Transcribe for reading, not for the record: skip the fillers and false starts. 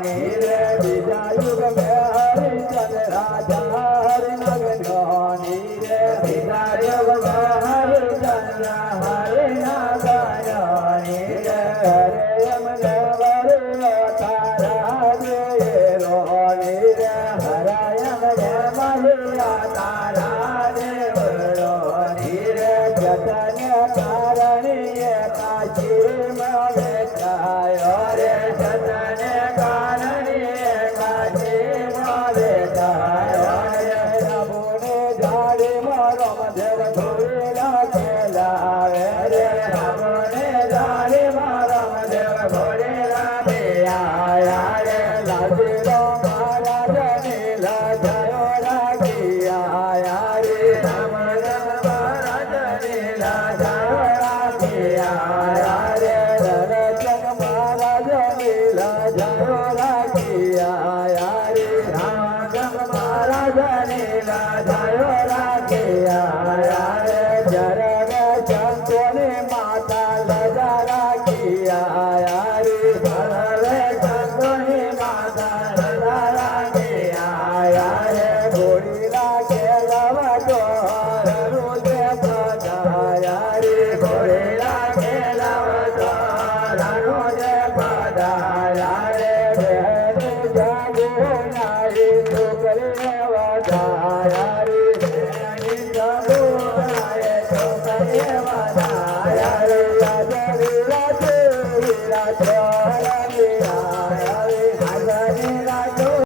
रे बीजा युग में हरिचंद राजा हरि नगनी रे बीजा युग में हरिचंद हरि नगनी रे हरे यमन वर तारा रे रोनी रे हरे यमन महिया तारा रे रोनी रे जतन कारणी काशी में जायो रे जतन कारणी काशी में जायो रे रबुने झाड़ी मारो देव धोला खेलावे रे रबुने झाड़ी मारो देव धोला आया रे लाजरो महाराज नीला जायो रागिया आया रे रमन महाराज नीला जायो रागिया आया रे रतन महाराज नीला जायो रागिया आया रे राम महाराज नीला जायो रागिया आया रे जरग चंदोनी माता लजा रागिया